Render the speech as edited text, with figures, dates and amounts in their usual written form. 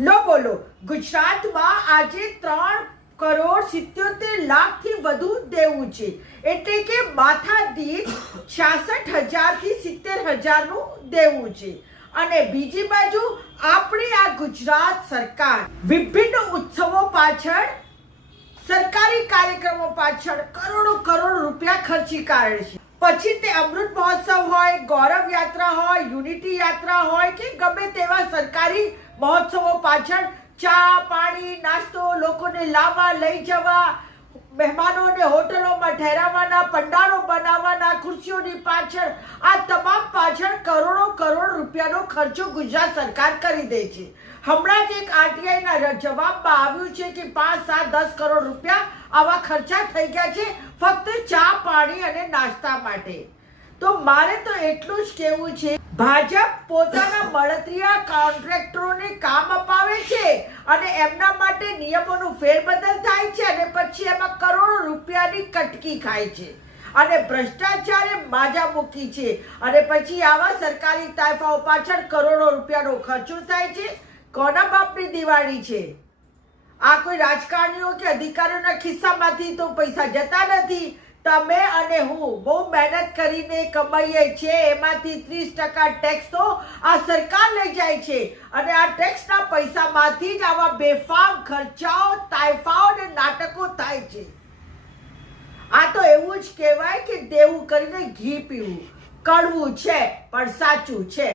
લો બોલો ગુજરાતમાં આજે 3,77,00,000 થી વધુ દેવું છે, એટલે કે માથા દીઠ 66,000 થી 70,000 નું દેવું છે. અને બીજી બાજુ આપણી આ ગુજરાત સરકાર વિભિન્ન ઉત્સવો પાછળ, સરકારી કાર્યક્રમો પાછળ કરોડો રૂપિયા ખર્ચી કાઢે છે. પછી તે અમૃત મહોત્સવ હોય, ગૌરવ યાત્રા હોય, યુનિટી યાત્રા હોય કે ગમે તેવા સરકારી મહોત્સવો પાછળ ચા પાણી નાસ્તો, લોકોને લાવવા લઈ જવા, મહેમાનોને હોટલોમાં ઠહેરાવવાના, પંડાળો બનાવવાના, ખુરશીઓની પાછળ, આ તમામ પાછળ કરોડો રૂપિયાનો ખર્ચો ગુજરાત સરકાર કરી દે છે. હમણાં જ એક આરટીઆઈના જવાબમાં આવ્યું છે કે 5, 7, 10 કરોડ રૂપિયા આવા ખર્ચા થઈ ગયા છે ફક્ત ચા પાણી અને નાસ્તા માટે. તો મારે તો એટલું જ કહેવું છે, ભાજપ પોતાના મળતિયા કોન્ટ્રાક્ટરોને કામ અપાવે છે અને એમના માટે નિયમોનું ફેરબદલ થાય છે અને પછી એમાં કરોડો રૂપિયાની કટકી ખાય છે અને ભ્રષ્ટાચારે માજા મૂકી છે અને પછી આવા સરકારી તાઇફાઓ પાછળ કરોડો રૂપિયાનો ખર્ચો થાય છે. કોના બાપની દિવાળી છે આ? કોઈ રાજકારણીઓ કે અધિકારીઓના ખિસ્સામાંથી તો પૈસા જતા નથી. તમે અને હું બહુ મહેનત કરીને કમાઈએ છીએ, એમાંથી 30% ટેક્સ તો આ સરકાર લઈ જાય છે અને આ ટેક્સના પૈસામાંથી જ આવા બેફામ ખર્ચાઓ, તાઇફાઓ અને નાટકો થાય છે. આ તો એવું જ કહેવાય કે દેવું કરીને ઘી પીવું. કડવું છે પણ સાચું છે.